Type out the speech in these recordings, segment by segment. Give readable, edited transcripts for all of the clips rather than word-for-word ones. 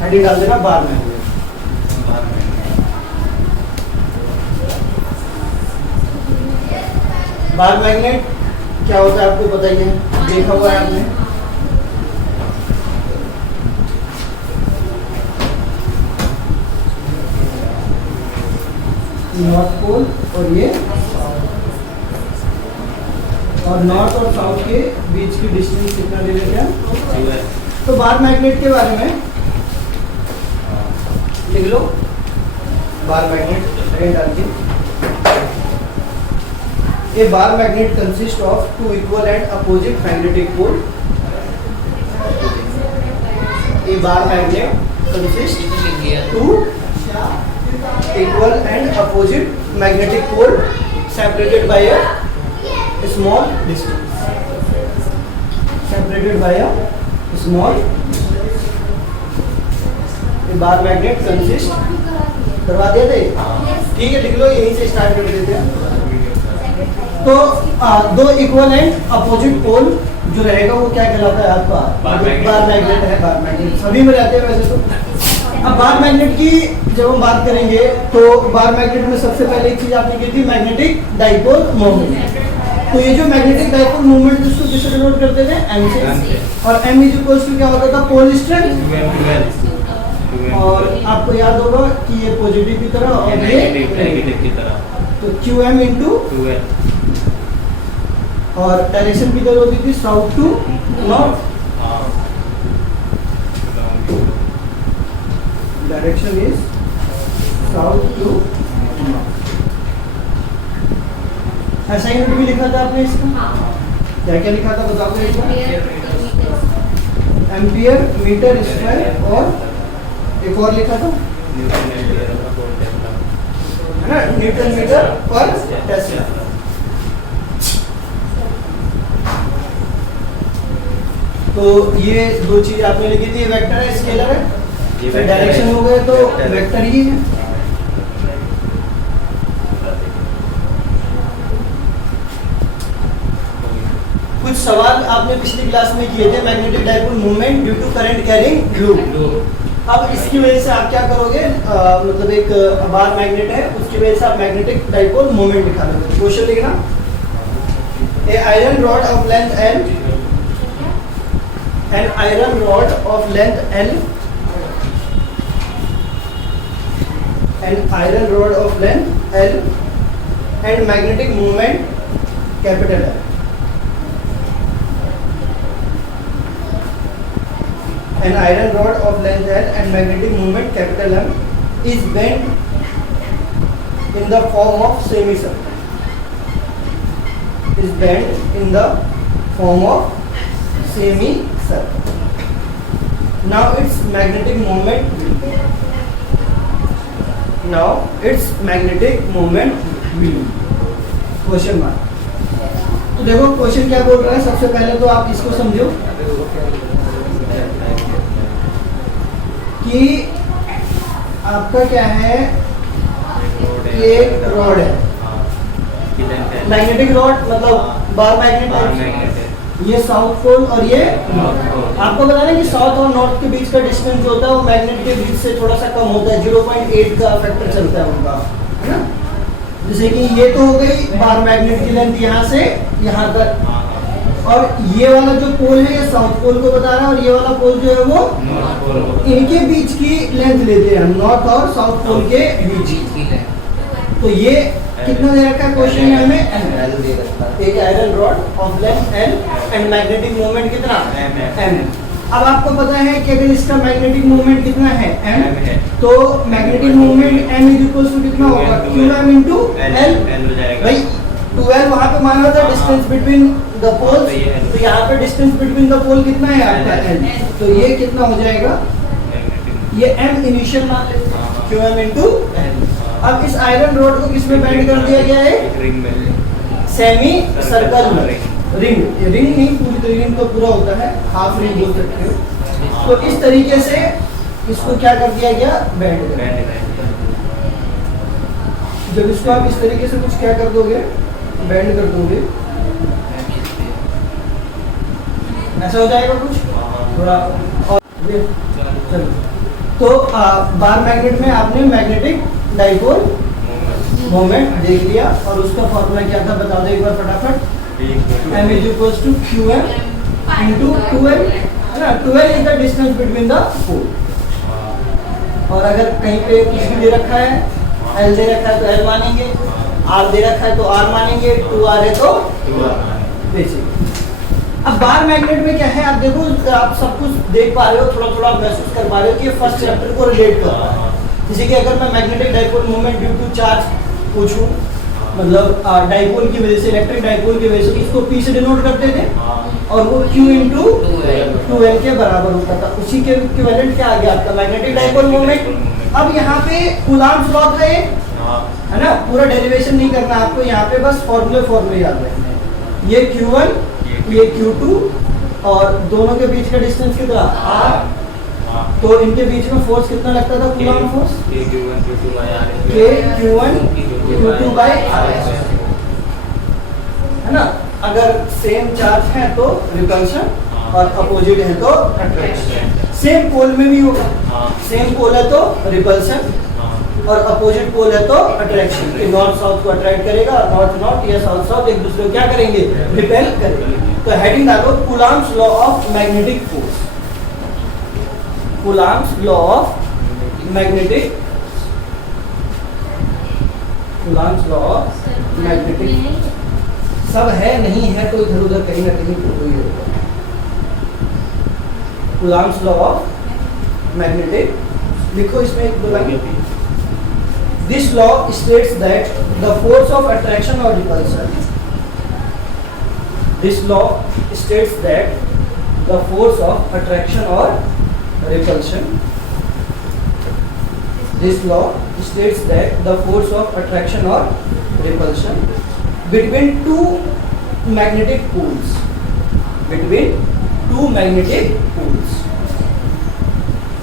Heading डाल देना bar magnet. Bar magnet क्या होता है आपको पता ही है, देखा हुआ है आपने। नॉर्थ पोल और ये और नॉर्थ और साउथ के बीच की डिस्टेंस कितना ले लेते हैं। तो बार मैग्नेट के बारे में लिख लो, बार मैग्नेट डाल के। A bar magnet consists of two equal and opposite magnetic pole. A bar magnet consists two equal and opposite magnetic pole separated by a small distance. Separated by a small. A bar magnet consists, करवा दिया थे, ठीक है, लिख लो, यहीं से start कर देते हैं। तो दो इक्वल एंड अपोजिट पोल जो रहेगा वो क्या कहलाता है आपका बार मैग्नेट है। बार मैग्नेट सभी में रहते हैं वैसे तो। अब बार मैग्नेट की जब हम बात करेंगे तो बार मैग्नेट में सबसे पहले एक चीज आपने की थी मैग्नेटिक डाइपोल मोमेंट। तो ये जो मैग्नेटिक डाइपोल मोमेंट उसको किससे डिनोट करते थे, एम से। और एम इज इक्वल्स टू क्या होता था, पोल स्ट्रेंथ। और आपको याद होगा कि ये पॉजिटिव की तरह और ये नेगेटिव की तरह, तो QM इंटू और डायरेक्शन किधर होती थी, south to north. Direction is south to north. ऐसा यूनिट भी लिखा था आपने इसका, क्या क्या लिखा था बताओ एक बार। एम्पियर मीटर स्क्वायर और एक और लिखा था है ना, न्यूटन मीटर पर टेस्ला। तो ये दो चीज आपने लिखी थी, वेक्टर है, स्केलर है। डायरेक्शन हो गए तो वेक्टर ही है। कुछ सवाल आपने पिछली क्लास में किए थे, magnetic dipole movement due to current carrying loop. अब इसकी वजह से आप क्या करोगे, मतलब एक बार मैग्नेट है, उसकी वजह से आप मैग्नेटिक डाइपोल मोमेंट निकालोगे। क्वेश्चन लिखना, a iron rod of length L, an iron rod of length L, an iron rod of length L and magnetic moment capital L. An iron rod of length L and magnetic moment capital M is bent in the form of semicircle. Is bent in the form of semicircle. Now its magnetic moment. Now its magnetic moment will. Question mark. तो देखो question क्या बोल रहा है, सबसे पहले तो आप इसको समझो कि आपका क्या है, एक रॉड है, मैग्नेटिक रॉड मतलब बार मैग्नेट है। ये साउथ पोल और ये आपको बताना कि साउथ और नॉर्थ के बीच का डिस्टेंस जो होता है वो मैग्नेट के बीच से थोड़ा सा कम होता है, 0.8 का फैक्टर चलता है उनका, है ना। जैसे कि ये तो हो गई बार मैग्नेट की लेंथ यहाँ से यहाँ तक, और ये वाला जो पोल है ये साउथ पोल को बता रहा है, और ये वाला पोल जो है वो इनके बीच की लेंथ लेते हैं हम, नॉर्थ और साउथ पोल के बीच की। तो ये कितना दे रखा है क्वेश्चन में हमें, एक iron rod of length L and magnetic moment कितना m। अब आपको पता है कि अगर इसका मैग्नेटिक मोमेंट कितना है m, तो magnetic moment m is equal to कितना होगा, qm इनटू L। भाई 12 वहां पे माना था डिस्टेंस बिटवीन द पोल्स, तो यहाँ पे डिस्टेंस बिटवीन द पोल कितना है आपका L, तो ये कितना हो जाएगा, ये m इनिशियल मान लेते हैं, qm इनटू L। अब इस आयरन रॉड को किसमें बैंड कर दिया गया है, रिंग में, सेमी सर्कल रिंग। रिंग नहीं, पूरी रिंग तो पूरा होता है, हाफ रिंग बोल सकते हो। तो इस तरीके से इसको क्या कर दिया गया, बैंड कर दिया। जब इसको आप इस तरीके से कुछ क्या कर दोगे, बैंड कर दोगे, ऐसा हो जाएगा कुछ थोड़ा। और चलो तो बार मैग्नेट में आपने मैग्नेटिक डाइपोल मोमेंट देख लिया और उसका फॉर्मूला क्या था बता दो एक बार फटाफट। m is equals to qm into 2l, है ना। 2l is the distance between the pole। और अगर कहीं पे कुछ भी दे रखा है, l दे रखा है तो l मानेंगे, r दे रखा है तो r मानेंगे, 2r है तो बेसिक। अब बार मैग्नेट में क्या है, आप देखो, आप सब कुछ देख पा रहे हो, थोड़ा थोड़ा महसूस कर पा रहे हो कि फर्स्ट चैप्टर को रिलेट कर रहा है। जैसे कि अगर मैं magnetic dipole moment due to charge पूछूं, मतलब डाइपोल की वजह से, इलेक्ट्रिक डाइपोल की वजह से, इसको P से डिनोट करते थे और वो Q इंटू 2L के बराबर होता था। उसी के इक्विवेलेंट क्या आ गया आपका मैग्नेटिक डाइपोल मोमेंट। अब यहाँ पे कूलॉम्स लॉ था ये, है ना, पूरा डेरिवेशन नहीं करना आपको, यहाँ पे बस फॉर्मूले याद रखने हैं। ये Q1, ये Q2 और दोनों के बीच का डिस्टेंस कितना R, तो इनके बीच में फोर्स कितना लगता था Coulomb force, K Q1 Q2 by R, है ना। अगर सेम चार्ज है तो रिपल्शन और अपोजिट है तो अट्रैक्शन। सेम पोल में भी होगा, सेम पोल है तो रिपल्शन और अपोजिट पोल है तो अट्रैक्शन। ये नॉर्थ साउथ को अट्रैक्ट करेगा, नॉर्थ नॉर्थ या साउथ साउथ एक दूसरे को क्या करेंगे, रिपेल करेंगे। तो हेडिंग डालो Coulomb's law of magnetic force, Coulomb's law of magnetic, Coulomb's law of magnetic. सब है नहीं है तो इधर उधर कहीं ना कहीं ही होगा। कूलॉम्स लॉ ऑफ मैग्नेटिक लिखो, इसमें एक दो line. This law states that the force of attraction और repulsion, this law states that the force of attraction और repulsion, this law states that the force of attraction or repulsion between two magnetic poles, between two magnetic poles,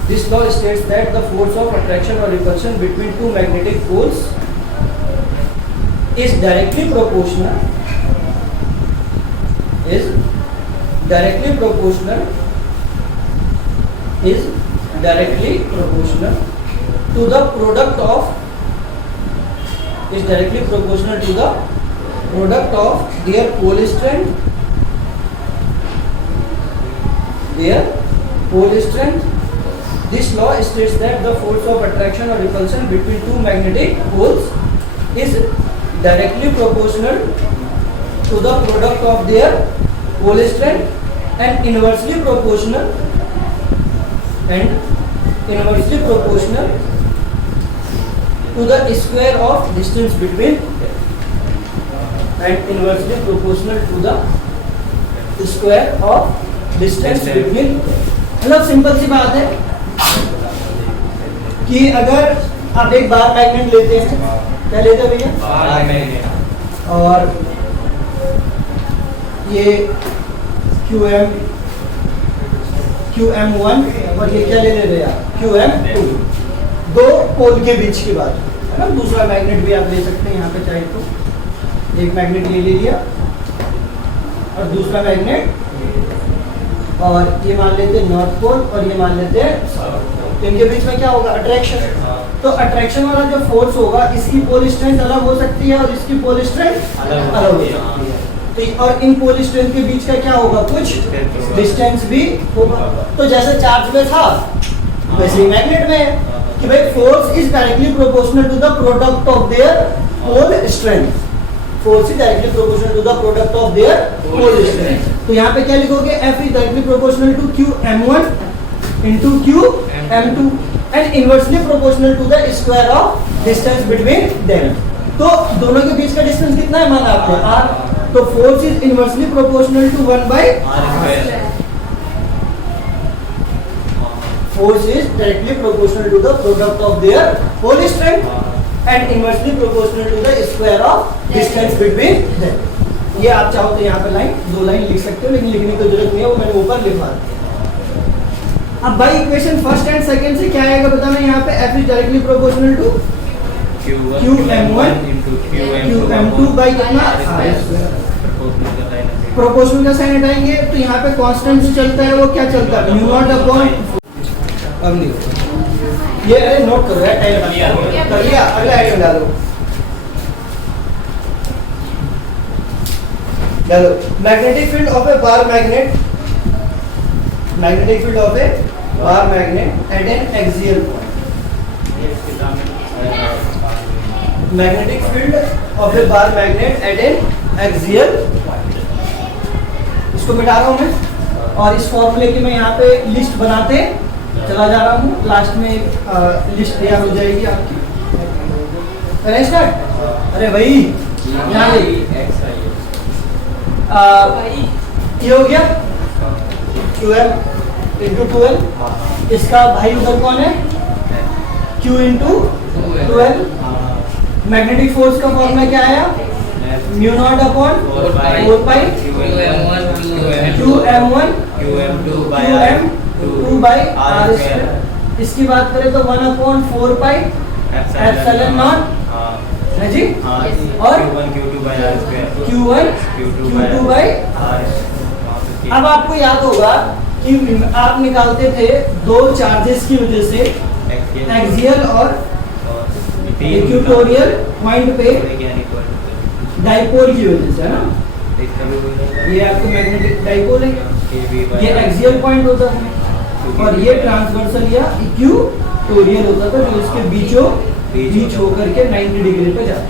this law states that the force of attraction or repulsion between two magnetic poles is directly proportional, is directly proportional, is directly proportional to the product of, is directly proportional to the product of their pole strength, their pole strength. This law states that the force of attraction or repulsion between two magnetic poles is directly proportional to the product of their pole strength and inversely proportional to the square of distance between them, and inversely proportional to the square of distance between them। मतलब simple सी बात है कि अगर आप एक bar magnet लेते हैं, क्या लेते हैं भैया, बार मैग्नेट, और ये QM1 और ये क्या ले रहे हैं आप, QM2, दो पोल के बीच की बात है ना। दूसरा मैग्नेट भी आप ले सकते हैं यहाँ पे चाहे तो, एक मैग्नेट ले लिया और दूसरा मैग्नेट, और ये मान लेते हैं नॉर्थ पोल और ये मान लेते हैं साउथ पोल। तो इनके बीच में क्या होगा, अट्रैक्शन। तो अट्रैक्शन वाला जो फोर्स होगा, इसकी पोल स्ट्रेंथ अलग हो सकती है और इसकी पोल स्ट्रेंथ अलग हो सकती है। तो और इन पोल स्ट्रेंथ के बीच का क्या होगा, कुछ डिस्टेंस भी होगा। तो जैसे चार्ज में था वैसे ही मैग्नेट में है कि भाई force is directly proportional to the product of their pole strength, force is directly proportional to the product of their pole strength. तो यहाँ पे क्या लिखोगे, F is directly proportional to QM1 into QM2 and inversely proportional to the square of distance between them। तो दोनों के बीच का distance कितना है माना आपने, R। तो force is inversely proportional to 1 by R। Force is directly proportional to the product of their pole strength and inversely proportional to the square of distance between them। ये आप चाहो तो यहाँ पे लाइन, दो लाइन लिख सकते हो, लेकिन लिखने की जरूरत नहीं है, वो मैंने ऊपर लिखा दिया। अब by equation first and second से क्या आएगा बताना, यहाँ पे F is directly proportional to QM1 into QM2 by कितना, प्रोपोर्शनल का साइन हटाएंगे तो यहाँ पे कांस्टेंट जो चलता है वो क्या चलता है, म्यू नॉट अपॉन अगली ये अरे नोट करो यार, टाइम कर लिया, अगला आइटम डालो। चलो, magnetic field of a bar magnet, magnetic field of a bar magnet at an axial point, magnetic field of a bar magnet at an axial point. इसको मिटा रहा हूं मैं और इस फॉर्मूले की मैं यहाँ पे लिस्ट बनाते चला जा रहा हूँ, लास्ट में लिस्ट तैयार हो जाएगी आपकी। करें स्टार्ट? अरे भाई यहाँ ये हो गया QM इंटू 12, इसका भाई उधर कौन है Q इंटू 12। मैग्नेटिक फोर्स का फॉर्मूला क्या आया mu naught upon 4 pi QM1 QM2 by R square. इसकी बात करें तो 1 अपॉन 4 पाई एप्सिलॉन नॉट है जी, और Q1 Q2 बाई R। अब आपको याद होगा कि आप निकालते थे दो चार्जेस की वजह से, एक्सियल और इक्वेटोरियल पॉइंट पे डाइपोल की वजह से, है ना। ये आपको मैग्नेटिक डाइपोल है, ये एक्सियल पॉइंट होता है और ये ट्रांसवर्सल या इक्वेटोरियल होता था जो इसके बीचों बीच होकर के 90 डिग्री पे जाता है।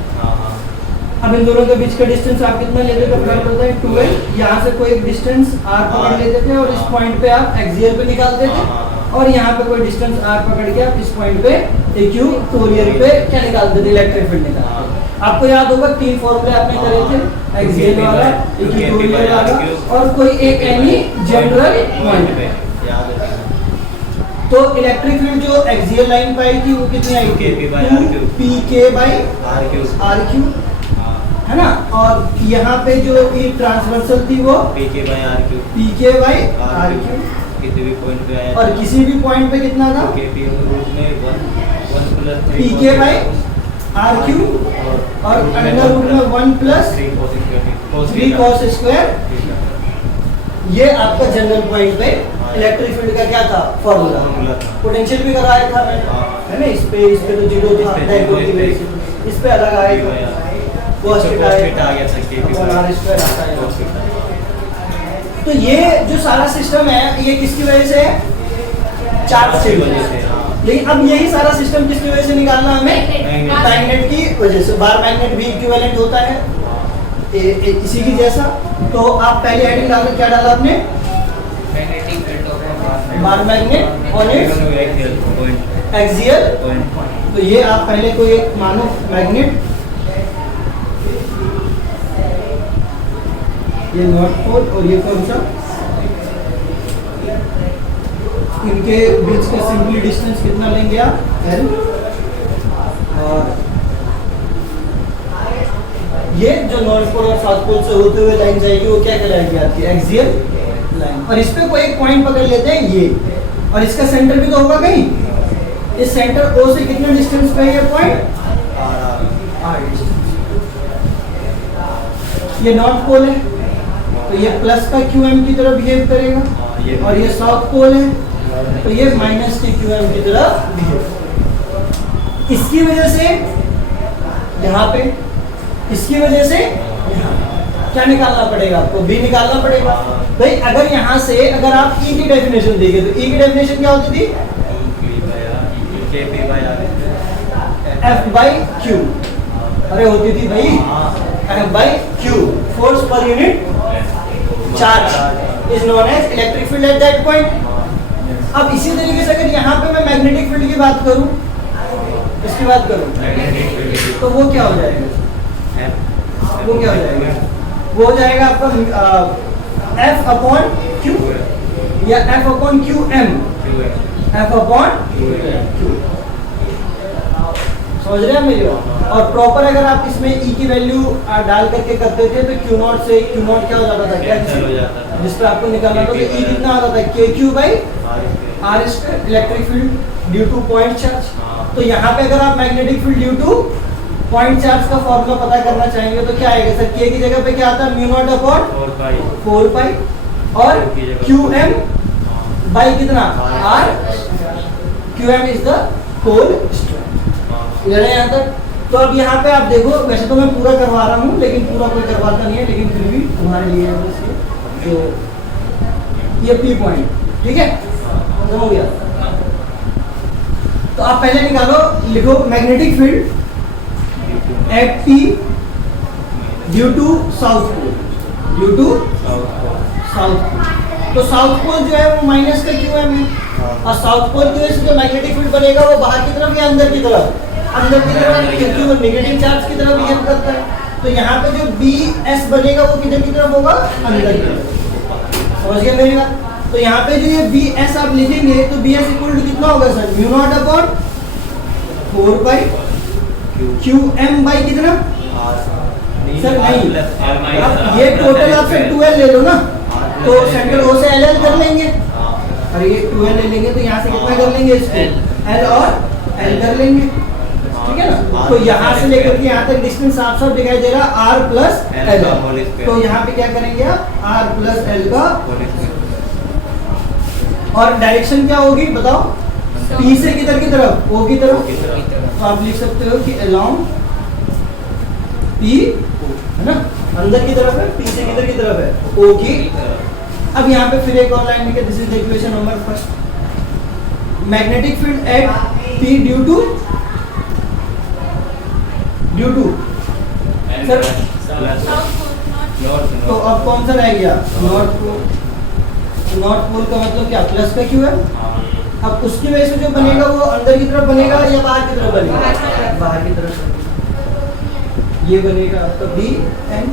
अब इन दोनों के बीच का डिस्टेंस आप कितना लेते थे, पता होता है 12। यहाँ से कोई एक डिस्टेंस r पकड़ लेते थे और इस पॉइंट पे आप एक्सियल पे निकालते थे, और यहाँ पे कोई डिस्टेंस r पकड़ के आप इस पॉइंट पे इक्वेटोरियल पे क्या निकालते थे, इलेक्ट्रिक फील्ड निकालते थे। आपको याद होगा 3 फॉर्मूले आपने करे थे, एक्सियल वाला, इक्वेटोरियल वाला और कोई एक एनी जनरल पॉइंट पे। तो इलेक्ट्रिक फील्ड जो एक्सियल लाइन पे आई थी वो कितनी आई थी, PK बाई RQ, है ना। और यहाँ पे जो ये ट्रांसवर्सल थी वो PK बाई RQ, किसी भी पॉइंट पे आया और किसी भी पॉइंट पे कितना था PK बाई RQ और अंडर रूट में 1 प्लस 3 cos स्क्वायर। ये आपका जनरल पॉइंट पे इलेक्ट्रिक फील्ड का क्या था फॉर्मूला। पोटेंशियल भी कराया था मैंने, है ना। इस पे तो जीरो था, डाइपोल की वजह से इस पे अलग आएगा, cos थीटा आ गया था R स्क्वायर आता है। तो ये जो सारा सिस्टम है ये किसकी वजह से है, चार्ज की वजह से। लेकिन अब यही सारा सिस्टम किसकी वजह से निकालना हमें, मैग्नेट की वजह से। बार मैग्नेट भी इक्विवेलेंट होता है इसी की जैसा। तो आप पहले हेडिंग डाल, क्या डाला आपने, bar magnet on it's axial. तो ये आप पहले कोई एक मानो मैग्नेट, ये नॉर्थ पोल और ये कौन सा, इनके बीच का सिंपली डिस्टेंस कितना लेंगे आप, L। और ये जो नॉर्थ पोल और साउथ पोल से होते हुए लाइन जाएगी वो क्या कहलाएगी आपकी एक्सियल लाइन। और इस पे कोई एक पॉइंट पकड़ लेते हैं ये, और इसका सेंटर भी तो होगा कहीं, इस सेंटर O से कितना डिस्टेंस पे है ये पॉइंट, R डिस्टेंस। ये नॉर्थ पोल है तो ये प्लस का QM की तरह बिहेव करेगा, और ये साउथ पोल है तो ये माइनस के QM की तरह बिहेव। इसकी वजह से यहाँ पे, इसकी वजह से क्या निकालना पड़ेगा आपको, B निकालना पड़ेगा। भाई अगर यहाँ से अगर आप E की डेफिनेशन देखें तो E की डेफिनेशन क्या होती थी, F बाई Q। अरे होती थी भाई F by Q, force per unit charge is known as electric field at that point. अब इसी तरीके से अगर यहाँ पे मैं मैग्नेटिक फील्ड की बात करूँ, इसकी बात करूँ तो वो क्या हो जाएगा, वो क्या हो जाएगा, वो हो जाएगा आपका F अपॉन Q या F upon QM, F upon Q। समझ रहे हैं मेरी बात। और प्रॉपर अगर आप इसमें E की वैल्यू डाल करके करते थे तो Q0 से Q0 क्या हो जाता था, कैंसिल हो जाता था, जिस पर आपको निकालना था। तो E कितना आता था, KQ by R square, electric field due two point charge. तो यहाँ पे अगर आप magnetic field due two point charge का फॉर्मूला पता करना चाहेंगे तो क्या आएगा सर, K की जगह पे क्या आता है, म्यू नॉट अपॉन 4 पाई और QM बाई कितना R। QM is the whole strength. Clear है यहाँ तक? तो अब यहाँ पे आप देखो, वैसे तो मैं पूरा करवा रहा हूँ लेकिन पूरा कोई करवाता नहीं है, लेकिन फिर भी तुम्हारे लिए है बस ये जो ये P पॉइंट, ठीक है, खत्म हो गया। तो आप पहले निकालो, लिखो magnetic field at P due to south pole, due to south pole. तो साउथ पोल जो है वो माइनस का QM है, और साउथ पोल की वजह से जो मैग्नेटिक फील्ड बनेगा वो बाहर की तरफ या अंदर की तरफ? अंदर की तरफ, क्योंकि वो नेगेटिव चार्ज की तरफ बिहेव करता है। तो यहाँ पे जो BS बनेगा वो किधर की तरफ होगा? अंदर की तरफ। समझ गए मेरी बात? तो यहाँ पे जो ये BS आप लिखेंगे तो BS इक्वल टू कितना होगा sir? Mu naught upon 4 pi QM by कितना सर? नहीं, अब ये टोटल आप सर 12 ले लो ना, तो सेंट्रल O से LL कर लेंगे, और ये 12 ले लेंगे तो यहाँ से कितना कर लेंगे? इसको L और L कर लेंगे, ठीक है ना। तो यहाँ से लेकर के यहाँ तक डिस्टेंस साफ साफ दिखाई दे रहा R प्लस L। तो यहाँ पे क्या करेंगे आप? R प्लस L का, और डायरेक्शन क्या होगी बताओ? P से किधर की तरफ? O की तरफ। तो आप लिख सकते हो कि अलोंग P, है ना, अंदर की तरफ है, P से किधर की तरफ है? O की। अब यहाँ पे फिर एक और लाइन लिखे, this is the equation number first. Magnetic field at P due to sir, तो अब कौन सा रह गया? North pole. नॉर्थ पोल का मतलब क्या? प्लस का QM। अब उसकी वजह से जो बनेगा वो अंदर की तरफ बनेगा या बाहर की तरफ बनेगा? बाहर की तरफ। ये बनेगा आपका BN,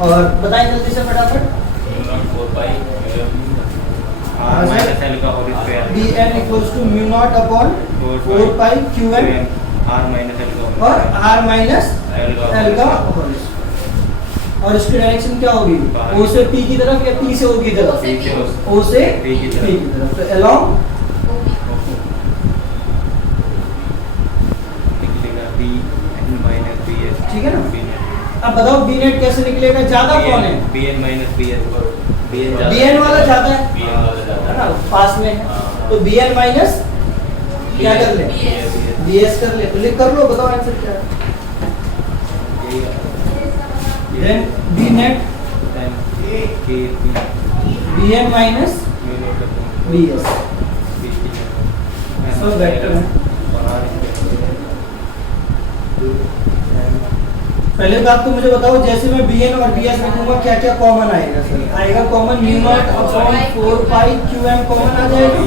और बताएं जल्दी से फटाफट। BN equals to mu naught upon 4 pi QM और R माइनस L का होल। और इसकी डायरेक्शन क्या होगी? O से P की तरफ या P से O की तरफ? O से P की तरफ। तो अलोंग ठीक है ना। अब बताओ B नेट कैसे निकलेगा? ज्यादा कौन है? BN minus BS। BN वाला ज्यादा है ना, पास में है। तो BN माइनस क्या कर ले? BS कर ले। तो लिख कर लो, बताओ आंसर क्या है? Then B net BN minus BS सब वेक्टर है। पहले बात तो मुझे बताओ, जैसे मैं BN और BS रखूंगा क्या क्या कॉमन आएगा सर? आएगा common mu naught upon 4 pi QM common आ जाएगा।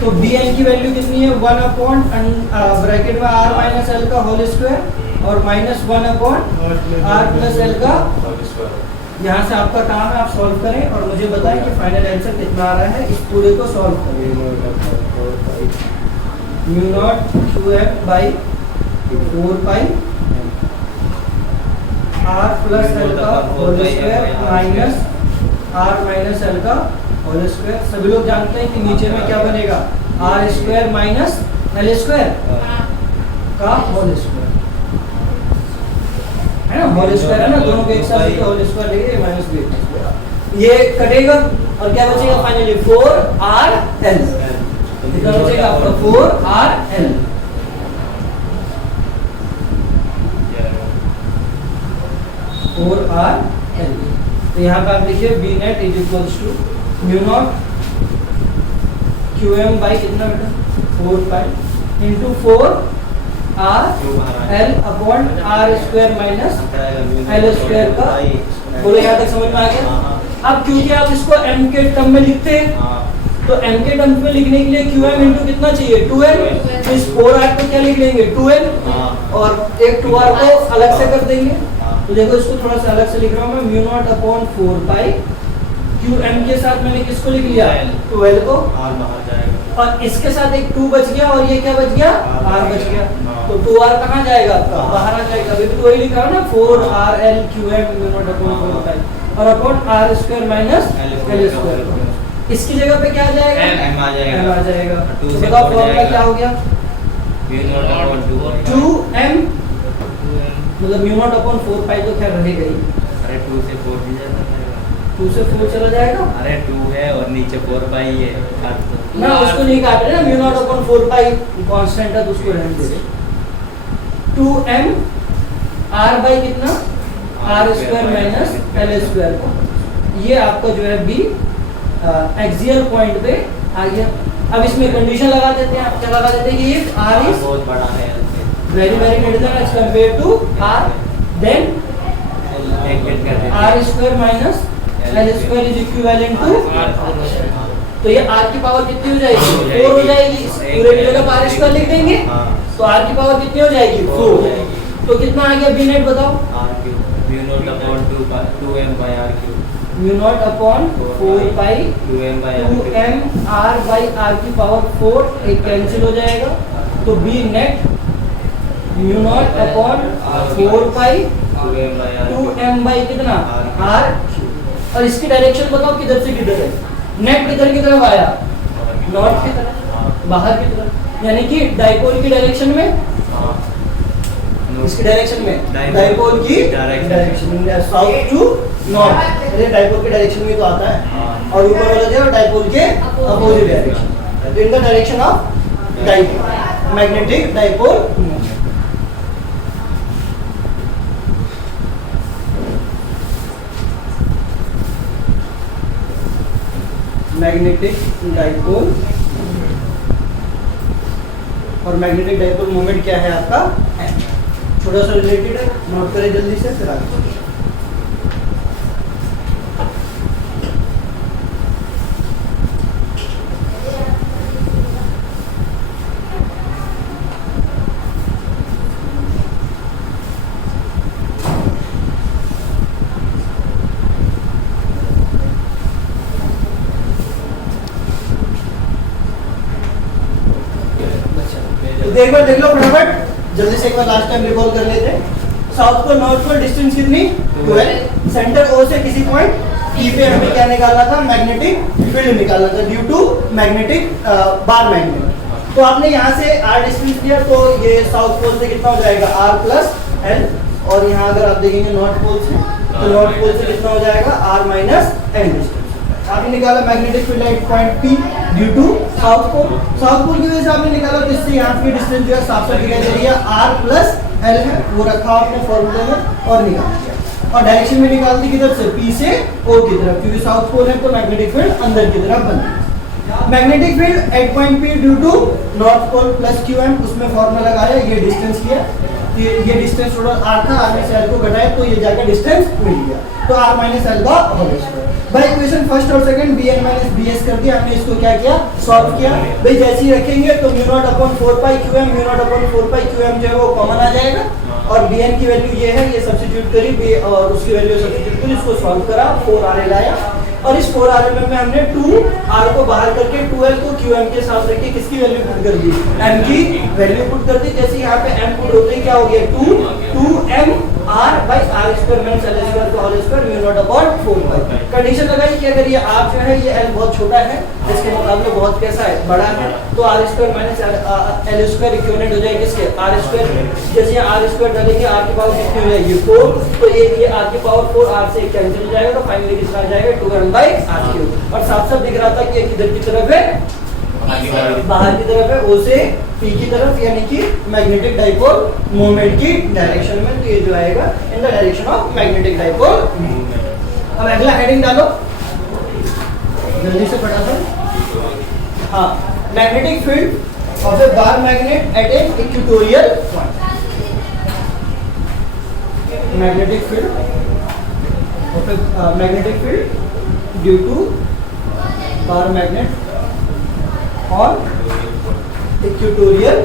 तो BN की वैल्यू कितनी है? 1 अपॉन ब्रैकेट में R माइनस L का होल स्क्वायर और minus 1 upon R plus L का। यहाँ से आपका काम है, आप सॉल्व करें और मुझे बताएं कि फाइनल आंसर कितना आ रहा है। इस पूरे को सॉल्व करें। Mu naught QM by 4 pi R plus L का whole square minus R minus L का होल स्क्वायर। सभी लोग जानते हैं कि नीचे में क्या बनेगा? R square minus L square का होल स्क्वायर, है ना। होल स्क्वायर है ना, दोनों को एक साथ लेके होल स्क्वायर लेके माइनस B, ये कटेगा और क्या बचेगा फाइनली? 4RL। कितना बचेगा आपका? 4RL। तो यहाँ पे आप लिखिए B net is equals to mu naught QM by कितना बेटा? 4 pi into 4RL upon R square minus L square का। बोलो यहाँ तक समझ में आ गया? अब क्योंकि आप इसको M के टर्म में लिखते हैं, तो M के टर्म में लिखने के लिए QM इंटू कितना चाहिए? 2L। तो इस 4R को क्या लिख लेंगे? 2L, और एक 2R को अलग से कर देंगे। तो देखो इसको थोड़ा सा अलग से लिख रहा हूँ मैं, mu naught upon 4 pi QM के साथ मैंने किसको लिख लिया? 12 को, R बाहर जाएगा और इसके साथ एक 2 बच गया और ये क्या बच गया? R बच गया। तो 2R कहाँ जाएगा आपका? बाहर आ जाएगा। अभी भी वही लिखा है ना, 4RL QM mu naught upon 4 pi और upon R square minus L square. इसकी जगह पे क्या आ जाएगा? M आ जाएगा। M आ जाएगा। तो बताओ फॉर्मूला क्या हो गया? 2M मतलब म्यू नॉट अपॉन 4 पाई तो खैर रहेगा ही। अरे 2 से 4 भी जाता है। 2 से 4 चला जाएगा अरे 2 है और नीचे 4 पाई है ना, उसको नहीं काट रहे ना, म्यू नॉट अपॉन 4 पाई कांस्टेंट है तो उसको रहने दे। 2m r बाई कितना r square minus l square, ये आपका जो है बी एक्सियल पॉइंट पे आ गया। अब इसमें कंडीशन लगा देते हैं, आप क्या लगा देते हैं कि इफ r इज बहुत बड़ा है very very greater than as compare to r, then neglect कर देते r square minus l square is equivalent to, तो ये r की पावर कितनी हो जाएगी 4 हो जाएगी, पूरे की जगह r स्क्वायर लिख देंगे हाँ तो r की पावर कितनी हो जाएगी 4। तो कितना आ गया बी नेट बताओ, r cube mu naught upon 2m by r cube mu naught upon 4 pi 2m by r 2m r by r की पावर 4, एक कैंसिल हो जाएगा तो B net mu naught upon 4 pi 2m by r 2m by कितना r, और इसकी direction बताओ किधर से किधर है, नेट किधर की तरफ आया नॉर्थ की तरफ, बाहर की तरफ, यानी कि डाइपोल की डायरेक्शन में, इसकी डायरेक्शन में डाइपोल की डायरेक्शन साउथ टू नॉर्थ, ये डाइपोल की डायरेक्शन में तो आता है, और ऊपर वाला जो है डाइपोल के opposite direction, in the direction of dipole, magnetic dipole magnetic dipole. और मैग्नेटिक डाइपोल मोमेंट क्या है आपका, थोड़ा सा रिलेटेड है, नोट करें जल्दी से फिर आगे। तो एक बार देख लो फटाफट जल्दी से, एक बार लास्ट टाइम रिकॉल कर लेते हैं। साउथ को नॉर्थ को डिस्टेंस कितनी 12, सेंटर ओ से किसी पॉइंट ई पे हमें क्या निकालना था, मैग्नेटिक फील्ड निकालना था due to magnetic bar magnet. तो आपने यहाँ से आर डिस्टेंस लिया तो ये साउथ पोल से कितना हो जाएगा आर प्लस एल, और यहाँ अगर आप देखेंगे नॉर्थ पोल से तो नॉर्थ पोल से कितना हो जाएगा आर माइनस एल डिस्टेंस। आपने निकाला magnetic field at point P due to south pole, south pole की वजह से आपने निकाला, तो इससे यहाँ की डिस्टेंस जो है साफ साफ दिखाई दे रही है आर प्लस एल है, वो रखा आपने फॉर्मूले में और निकाल दिया, और डायरेक्शन में निकाल दी किधर से पी से ओ की तरफ, क्योंकि साउथ पोल है तो मैग्नेटिक फील्ड अंदर की तरफ बनती है। Magnetic field at point P due to north pole plus Q M, उसमें फॉर्मूला लगाया, ये डिस्टेंस किया, ये डिस्टेंस टोटल आर था, आर में से एल को घटाया तो ये जाकर डिस्टेंस मिल गया, तो आर माइनस एल का होल स्क्वायर। भाई इक्वेशन फर्स्ट और second B N minus B S कर दिया हमने, इसको क्या किया सॉल्व किया। भाई जैसे ही रखेंगे तो mu naught upon 4 pi Q M, mu naught upon 4 pi Q M जो है वो कॉमन आ जाएगा, और बी एन की वैल्यू ये है, ये सब्स्टिट्यूट करी बी और उसकी वैल्यू सब्स्टिट्यूट करी, इसको सॉल्व करा 4 आर एल आया, और इस 4 आर एल में हमने 2 आर को बाहर करके 2 एल को क्यू एम के साथ रख के किसकी वैल्यू पुट कर दी, एम की वैल्यू पुट कर दी। जैसे यहाँ पे एम पुट होते ही क्या हो गया 2 M R by R square minus L square का whole square mu naught upon 4 pi. Condition लगाई कि अगर ये आर जो है ये एल बहुत छोटा है, इसके मुकाबले बहुत कैसा है बड़ा है, तो R square minus L square equivalent हो जाएगा किसके आर स्क्वायर। जैसे यहाँ आर स्क्वायर डालेंगे आर की पावर कितनी हो जाएगी 4, तो ये आर की पावर 4 आर से कैंसिल हो जाएगा, तो फाइनली कितना आ जाएगा 2 बाई आर क्यूब। और साफ साफ दिख रहा था कि किधर की तरफ है, बाहर की तरफ है, ओ से पी की तरफ, यानी कि मैग्नेटिक डाइपोल मोमेंट की डायरेक्शन में, तो ये जो आएगा in the direction of magnetic dipole moment. अब अगला हेडिंग डालो जल्दी से फटाफट। हाँ, magnetic field of a bar magnet at a equatorial point, magnetic field of a magnetic field due to bar magnet और इक्वेटोरियल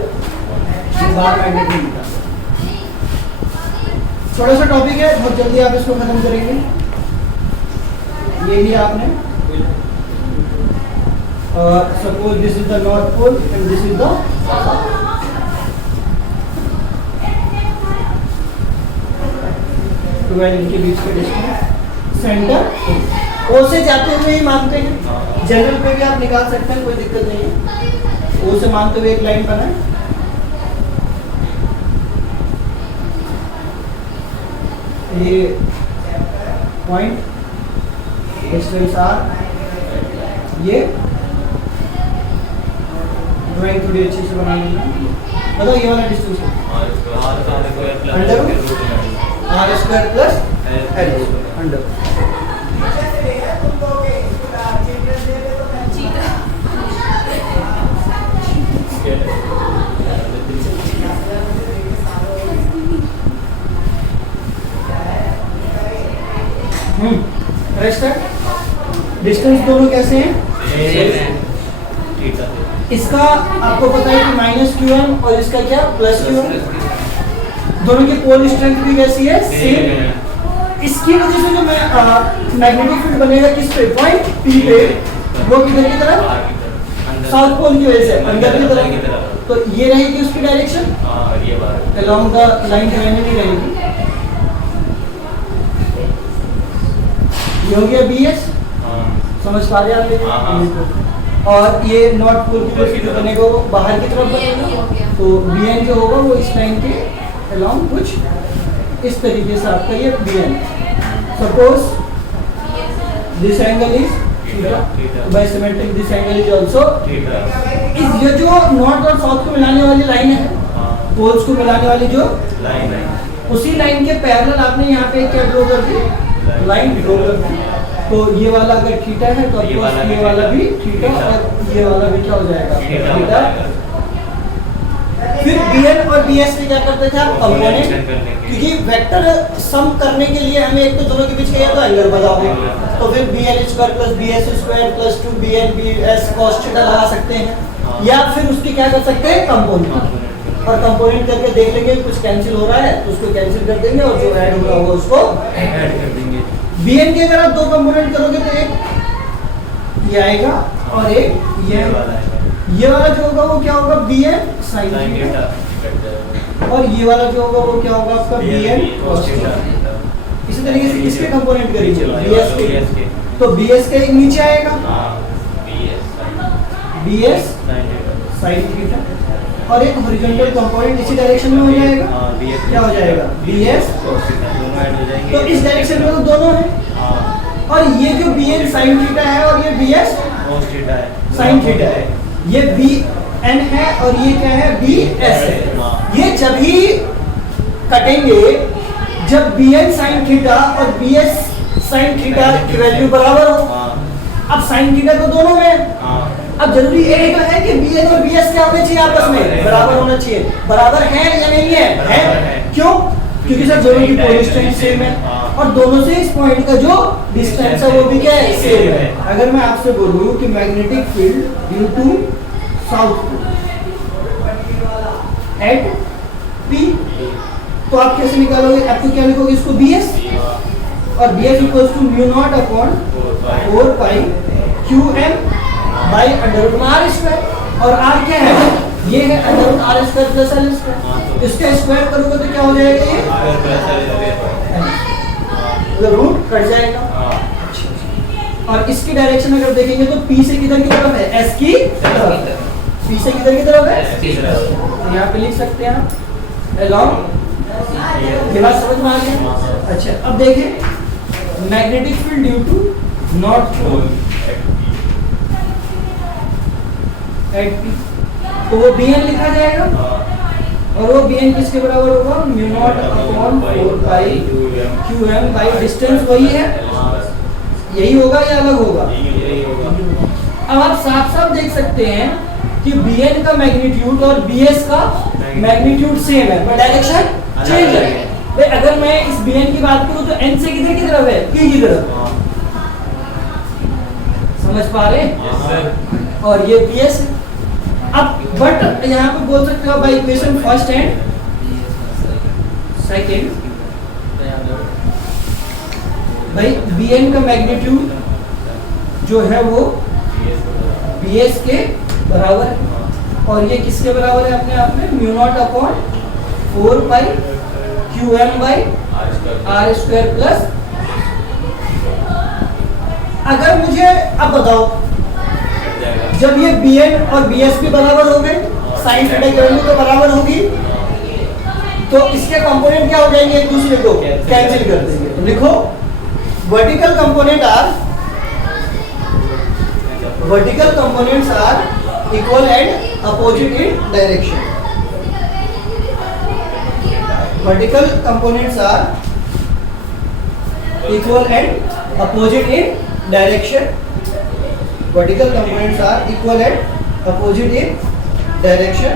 बार मैग्नेटिक। छोटा सा टॉपिक है, बहुत जल्दी आप इसको खत्म करेंगे। ये भी आपने suppose this is the north pole and this is the south, इनके बीच का डिस्टेंस सेंटर ओ से जाते हुए ही मानते हैं, जनरल पे भी आप निकाल सकते हैं, कोई दिक्कत नहीं है। ओ से मानते हुए एक लाइन बनाए, ये पॉइंट डिस्टेंस आर, ये ड्राइंग थोड़ी अच्छी से बनानी है। बताओ ये वाला डिस्टेंस है under R square plus L under. Distance दोनों कैसे हैं? इसका आपको पता है कि माइनस क्यू एम और इसका क्या प्लस क्यू एम। दोनों की पोल स्ट्रेंथ भी कैसी है? सेम। इसकी वजह से जो मैग्नेटिक फील्ड बनेगा किस पे? पॉइंट पी पे। वो किधर की तरफ? साउथ पोल की वजह से अंदर की तरफ। तो ये रहेगी उसकी direction along the line dimension रहेगी। ये हो गया बी एस, समझ पा रहे आप? और ये नॉर्थ पोल की वजह से जो बनेगा वो बाहर की तरफ बनेगा। तो बी एन जो होगा वो इस लाइन के अलोंग कुछ इस तरीके से आपका ये B N. Suppose this angle is theta, by symmetric this angle is also theta. इस ये जो नॉर्थ और साउथ को मिलाने वाली लाइन है, पोल्स को मिलाने वाली जो लाइन है, उसी लाइन के पैरेलल आपने यहाँ पे क्या ड्रॉ कर दी? लाइन ड्रॉ कर दी। तो ये वाला अगर थीटा है तो ये वाला भी थीटा और ये वाला भी क्या हो जाएगा? थीटा। फिर bn और bs में क्या करते थे आप? कंपोनेंट। क्योंकि वेक्टर सम करने के लिए हमें एक तो दोनों के बीच का तो एंगल बताओगे, तो फिर bl square plus bs square plus 2bn bs cos theta लगा सकते हैं, या फिर उसकी क्या कर सकते हैं? कंपोनेंट। और कंपोनेंट करके देख लेंगे कुछ कैंसिल हो रहा है तो उसको कैंसिल कर देंगे और जो ऐड हो रहा होगा उसको ऐड कर देंगे। bn के अगर आप दो कंपोनेंट करोगे तो एक ये आएगा और एक ये वाला जो होगा वो क्या होगा? bn sin theta. और ये वाला जो होगा वो क्या होगा आपका? bn cos theta. इसी तरीके से किसके कंपोनेंट करेंगे? bs के। तो bs के नीचे आएगा bs sin थीटा और एक हॉरिजॉन्टल कंपोनेंट इसी डायरेक्शन में हो जाएगा। क्या हो जाएगा? bs cos theta. तो इस डायरेक्शन में तो दोनों है। और ये जो bn sin थीटा है और ये bs cos थीटा है, sin थीटा है। ये bn है और ये क्या है? bs है। ये जब ही कटेंगे जब bn sin थीटा और bs sin थीटा की वैल्यू बराबर हो। अब sin थीटा तो दोनों में, अब जरूरी ये तो है कि bn और bs क्या होने चाहिए? आपस में बराबर होना चाहिए। बराबर है या नहीं है? है। क्यों? क्योंकि सर दोनों की पोल स्ट्रेंथ सेम है और दोनों से इस पॉइंट का जो डिस्टेंस है वो भी क्या है? सेम है। अगर मैं आपसे बोलूं कि magnetic field due to south pole at P, तो आप कैसे निकालोगे? आपको क्या लिखोगे? इसको bs और bs equals to mu naught upon 4 pi qm by under root r square. और r क्या है? ये है under root r square plus l square. इसका स्क्वायर करोगे तो क्या हो जाएगा? ये रूट कट जाएगा। और इसकी डायरेक्शन अगर देखेंगे तो p से किधर की तरफ है? s की तरफ। p से किधर की तरफ है? s की तरफ। तो यहाँ पे लिख सकते हैं आप along। ये बात समझ में आ गया? अच्छा, अब देखें magnetic field due to north pole at P, तो वो bn लिखा जाएगा और वो bn किसके बराबर होगा? Mu naught upon 4 pi qm by distance वही है, यही होगा या अलग होगा? अब आप साफ साफ देख सकते हैं कि bn का मैग्नीट्यूड और bs का मैग्नीट्यूड सेम है पर डायरेक्शन चेंज है। भाई अगर मैं इस bn की बात करूं तो n से किधर की तरफ है? p की तरफ। समझ पा रहे? और ये bs है। अब बट यहाँ पे बोल सकते हो by equation first and second, भाई bn का मैग्नीट्यूड जो है वो bs के बराबर है और ये किसके बराबर है? अपने आप में mu naught upon 4 pi qm by r square plus. अगर मुझे अब बताओ जब ये bn और bs के बराबर हो गए, साइन थीटा की वैल्यू तो बराबर होगी, तो इसके कंपोनेंट क्या हो जाएंगे? एक दूसरे को कैंसिल कर देंगे। तो लिखो vertical component are vertical components are equal and opposite in direction. Vertical components are equal and opposite in direction. Vertical components are equal and opposite in direction.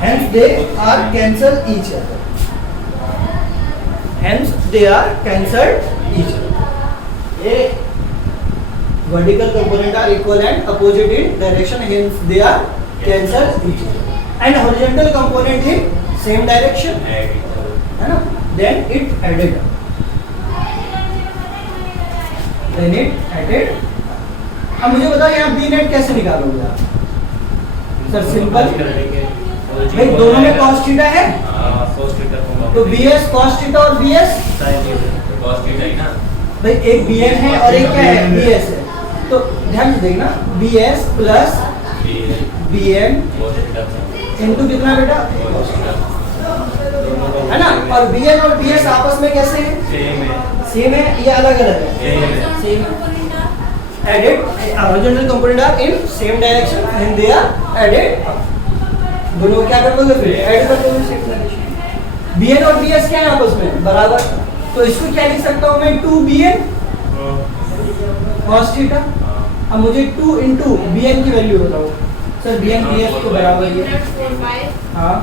Hence they are cancel each other. Hence they are cancelled each other. ये vertical component are equal and opposite in direction. Hence they are cancelled each other. And horizontal component in same direction, है ना? Then it added up. Then it added. अब मुझे बताओ यहाँ B net कैसे निकालोगे आप? सर सिंपल, भाई दोनों में cos थीटा है, तो bs cos थीटा और bs cos थीटा ही ना, भाई एक bn है और एक क्या है bs है, तो ध्यान से देखना bs प्लस bn इनटू कितना बेटा है ना, और bn और bs आपस में कैसे है? सेम है या अलग अलग है? सेम है. Added horizontal component are in same direction and they are added up. दोनों को क्या कर दोगे फिर? ऐड कर दोगे सेम डायरेक्शन. bn और bs क्या है आपस में? बराबर. तो इसको क्या लिख सकता हूँ मैं? 2bn cos theta. अब मुझे 2 into bn की वैल्यू बताओ. सर bn bs को बराबर ही है. हाँ.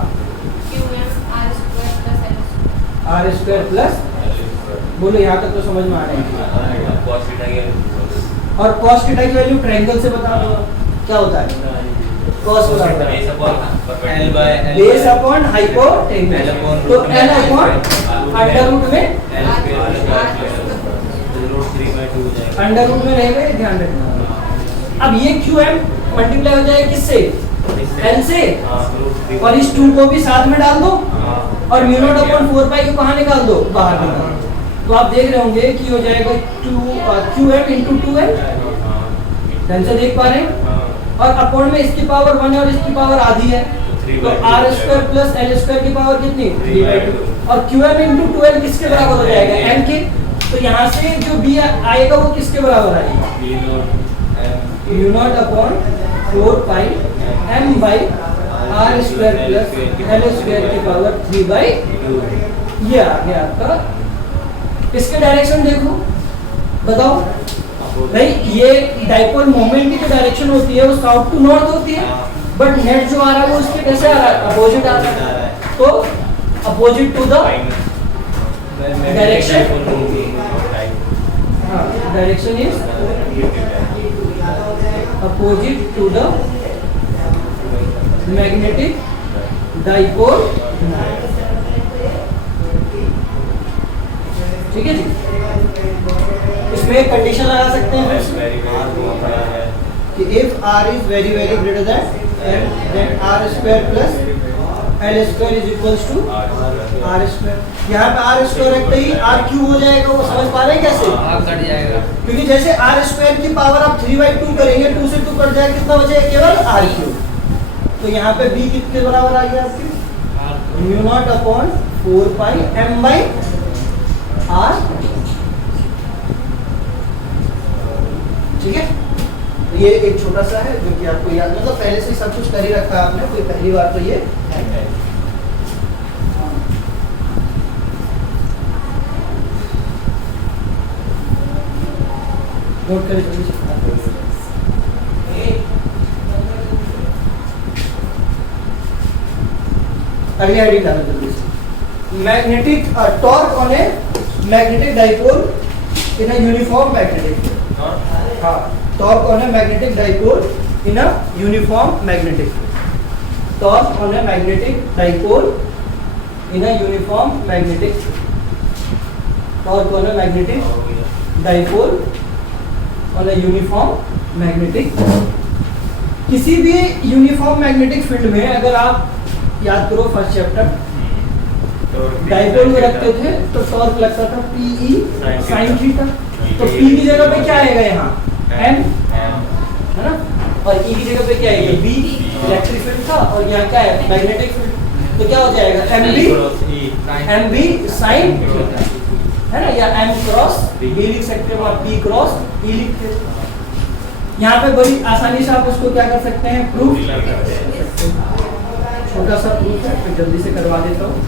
r स्क्वायर प्लस बोलो यहाँ तक तो समझ में आ रहा है. और cos थीटा की वैल्यू ट्रायंगल से बता दो क्या होता है? cos बराबर बेस अपॉन हाइपोटेन्यूज, तो l अपॉन अंडर रूट में रहेगा, ध्यान रखना. अब ये qm मल्टीप्लाई हो जाएगा किससे? l से, और इस 2 को भी साथ में डाल दो और म्यू नॉट अपॉन 4 पाई को कहाँ निकाल दो? बाहर निकाल दो. तो आप देख रहे होंगे कि हो जाएगा qm इंटू 2l. ध्यान से देख पा रहे हैं. और अपॉन में इसकी पावर 1 है और इसकी पावर आधी है, तो r square plus l square की पावर कितनी? 3/2. और qm इंटू 2l किसके बराबर हो जाएगा? m के. तो यहाँ से जो b आएगा वो किसके बराबर आएगा? Mu naught upon 4 pi m by r square plus l square की पावर 3/2. ये आ गया आपका. इसके डायरेक्शन देखो, बताओ भाई. ये डाइपोल मोमेंट की जो डायरेक्शन होती है वो साउथ टू नॉर्थ होती है, बट नेट जो आ रहा है वो उसके कैसे आ रहा है? अपोजिट आ रहा है. तो opposite to the direction, direction is opposite to the magnetic dipole. ठीक है जी. इसमें एक कंडीशन लगा सकते हैं कि if r is very very greater than then r square plus l square is equals to r square. यहाँ पे r स्क्वायर रखते ही r क्यूब हो जाएगा. वो समझ पा रहे हैं कैसे? कट जाएगा, क्योंकि जैसे r स्क्वायर की पावर आप 3/2 करेंगे, 2 से 2 कट जाएगा, कितना बचेगा? केवल r क्यूब. तो यहाँ पे b कितने बराबर आ गया आपकी? Mu naught upon 4 pi m by r. ठीक है. ये एक छोटा सा है जो कि आपको याद, मतलब पहले से सब कुछ कर ही रखा है आपने, कोई पहली बार तो ये नोट करें. अगली आईडी डालो जल्दी से. Magnetic torque on a magnetic dipole in a uniform magnetic. हाँ, torque on a magnetic dipole in a uniform magnetic. Torque on a magnetic dipole in a uniform magnetic. Torque on a magnetic dipole on a uniform magnetic. किसी भी uniform magnetic field में अगर आप याद करो first chapter, dipole में रखते थे तो टॉर्क लगता था PE sin थीटा. तो P की जगह पे क्या आएगा? यहाँ M है ना, और E की जगह पे क्या आएगा? B. इलेक्ट्रिक फील्ड था और यहाँ क्या है? Magnetic field. तो क्या हो जाएगा? MB sin है ना, या M क्रॉस B लिख सकते हो आप, P क्रॉस E लिखते हो. यहाँ पे बड़ी आसानी से आप उसको क्या कर सकते हैं, प्रूफ। छोटा सा प्रूफ है, फिर जल्दी से करवा देता हूँ।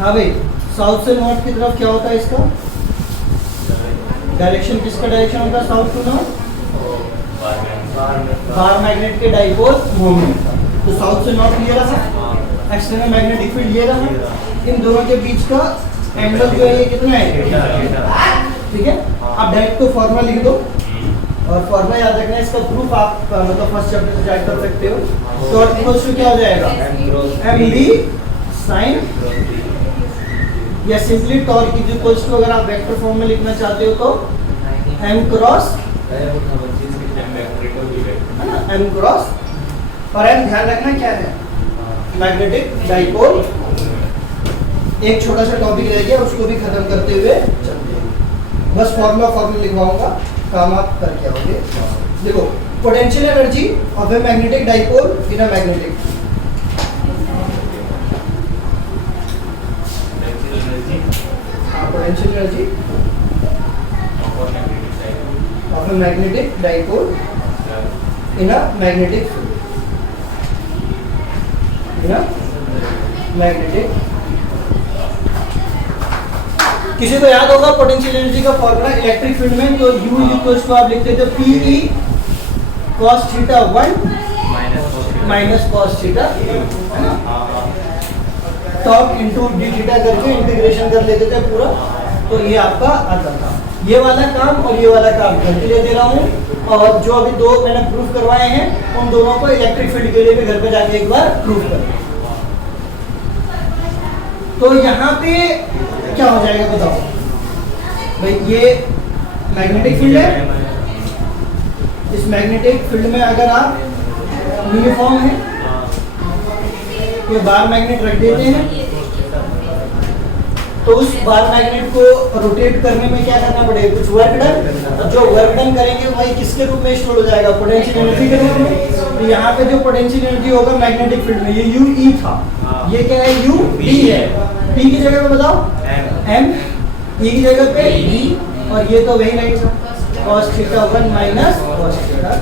हाँ भाई, साउथ से नॉर्थ की तरफ क्या होता है इसका डायरेक्शन? किसका डायरेक्शन होता है south to north? Bar magnet के डाइपोल मोमेंट का। तो साउथ से नॉर्थ ये रहा, एक्सटर्नल मैग्नेटिक फील्ड ये रहा, इन दोनों के बीच का एंगल जो है ये कितना है? ठीक है, आप डायरेक्ट तो फॉर्मूला लिख दो, और फॉर्मूला याद रखना है। इसका प्रूफ आप मतलब फर्स्ट चैप्टर से जाकर कर सकते हो। शॉर्ट इक्वल्स टू क्या हो जाएगा? एम बी साइन, या simply torque is equals to, अगर आप वेक्टर फॉर्म में लिखना चाहते हो तो m क्रॉस, है ना, m क्रॉस, और m ध्यान रखना क्या है? Magnetic dipole. एक छोटा सा टॉपिक रह गया, उसको भी खत्म करते हुए चलते हैं। बस फॉर्मूला लिखवाऊंगा, काम आप करके आओगे। देखो, potential energy of a magnetic dipole in a magnetic, potential energy of a magnetic dipole in a magnetic field, in a magnetic। किसी को याद होगा पोटेंशियल एनर्जी का फॉर्मूला इलेक्ट्रिक फील्ड में? तो U इक्वल्स टू आप लिखते थे PE cos theta 1 minus cos theta, है ना, टॉप इंटू डी थीटा करके इंटीग्रेशन कर लेते थे पूरा, तो ये आपका आता था। ये वाला काम और ये वाला काम करके ले दे रहा हूँ, और जो अभी दो मैंने प्रूफ करवाए हैं उन दोनों को इलेक्ट्रिक फील्ड के लिए भी घर पे जाके एक बार प्रूफ कर। तो यहाँ पे क्या हो जाएगा बताओ भाई? ये मैग्नेटिक फील्ड है, इस मैग्नेटिक फील्ड में अगर आप यूनिफॉर्म है, ये बार मैग्नेट रख देते हैं, तो उस बार मैग्नेट को रोटेट करने में क्या करना पड़ेगा? कुछ वर्क डन। जो वर्क डन करेंगे वही किसके रूप में स्टोर हो जाएगा? पोटेंशियल एनर्जी के रूप में। तो यहाँ पे जो पोटेंशियल एनर्जी होगा मैग्नेटिक फील्ड में, ये यू ई था, ये क्या है? यू बी है। पी की जगह पे बताओ एम, ई की जगह पे बी, और ये तो वही रहेगा cos theta 1 minus cos theta.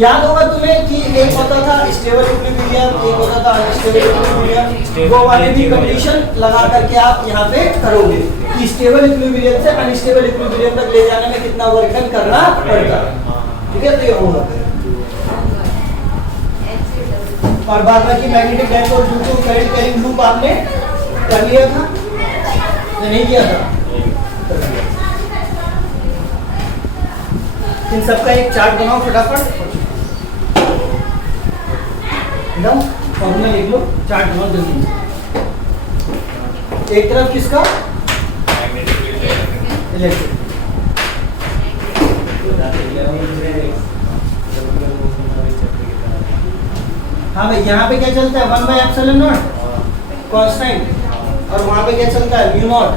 याद होगा तुम्हें कि एक होता था स्टेबल इक्विलिब्रियम, एक होता था अनस्टेबल इक्विलिब्रियम। वो वाली भी कंडीशन लगा करके आप यहाँ पे करोगे कि स्टेबल इक्विलिब्रियम से अनस्टेबल इक्विलिब्रियम तक ले जाने में कितना वर्क डन करना पड़ता है। ठीक है, तो ये होगा। और बाद में कि magnetic dipole due to current carrying loop आपने कर लिया था या नहीं किया था? इन सबका एक चार्ट बनाओ फटाफट, फॉर्मूला लिख लो, चार्ट बनाओ जल्दी। एक तरफ किसका? इलेक्ट्रिक। हाँ भाई, यहाँ पे क्या चलता है? 1/ε0 कांस्टेंट, और वहाँ पे क्या चलता है? Mu naught.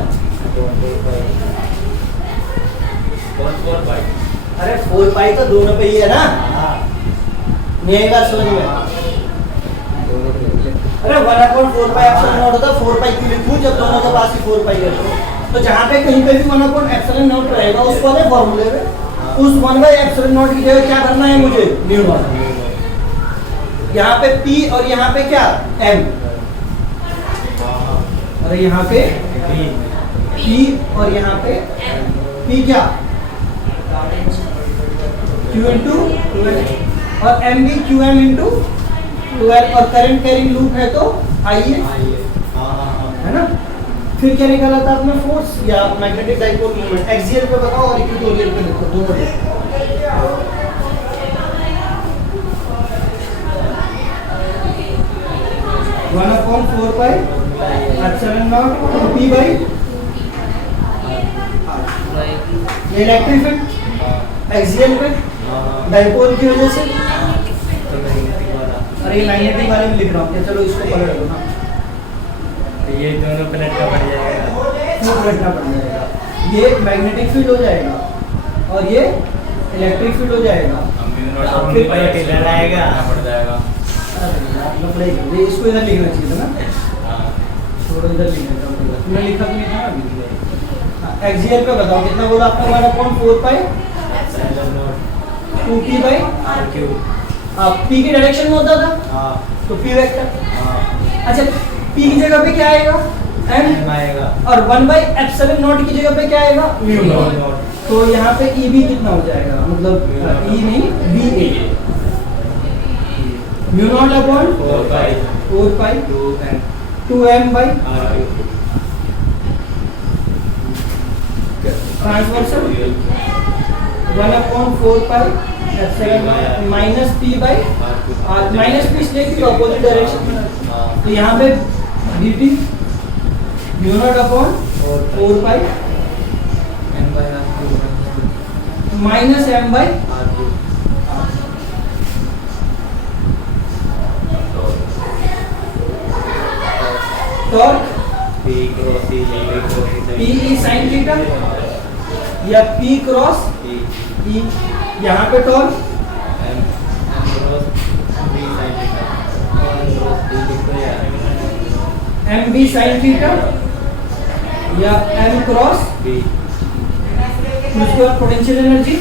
अरे 4 पाई तो दोनों पे ही है ना, नहीं का समझ में? अरे 1/4 होता है, 4 पाई क्यों लिखूं जब दोनों के पास ही 4 पाई है? तो जहाँ पे कहीं पे भी 1/ε0 रहेगा उस वाले फॉर्मूले में, उस 1/ε0 की जगह क्या करना है मुझे? Mu naught. यहाँ पे P और यहाँ पे क्या? M, और यहाँ पे P और यहाँ पे P क्या? Q इंटू 12, और M भी QM इंटू 12, और करंट कैरिंग लूप है तो I है ना। फिर क्या निकाला था आपने? फोर्स या मैग्नेटिक डाइपोल मोमेंट। एक्सियल पे बताओ और इक्वेटोरियल पे लिखो, दोनों लिखो। 1/4 पाई ε0 P बाई ये इलेक्ट्रिक फील्ड एक्सियल पे डाइपोल की वजह से, और ये मैग्नेटिक वाले में लिख रहा हूँ। चलो इसको पलट दो ना, ये दोनों प्लेट का पड़ जाएगा। फूल रखना पड़ जाएगा। ये मैग्नेटिक फील्ड हो जाएगा और ये इलेक्ट्रिक फील्ड हो जाएगा। आपके पास किधर आएगा पड़ जाएगा। अरे यार लफड़े कर दिए। इसको इधर लिखना चाहिए था ना, छोड़ो इधर लिखना था। तुमने लिखा तो नहीं था अभी। एक्सियल पे बताओ कितना बोला आपका 1/4 पाई 2p बाई RQ। p की डायरेक्शन में होता था तो p वेक्टर। अच्छा p की जगह पे क्या आएगा m आएगा और 1/ε0 की जगह पे क्या आएगा म्यू नॉट। तो यहाँ पे EB कितना हो जाएगा, मतलब E नहीं BA mu naught upon 4 pi 2m by transversal 1/4 pi epsilon minus p by r minus p इसलिए कि अपोजिट डायरेक्शन में। तो यहाँ पे dt mu naught upon 4 pi minus m by torque p e sin theta या p cross e। यहाँ पे torque m b sin theta या m क्रॉस उसके बाद potential energy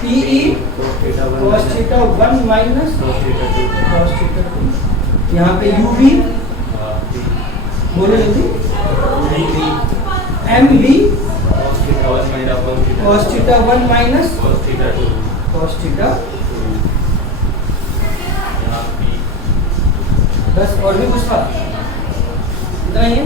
p e cos theta 1 minus cos theta 2। यहाँ पे u b बोलो जल्दी m b cos theta 1 minus cos theta. बस और भी कुछ था इतना ही है।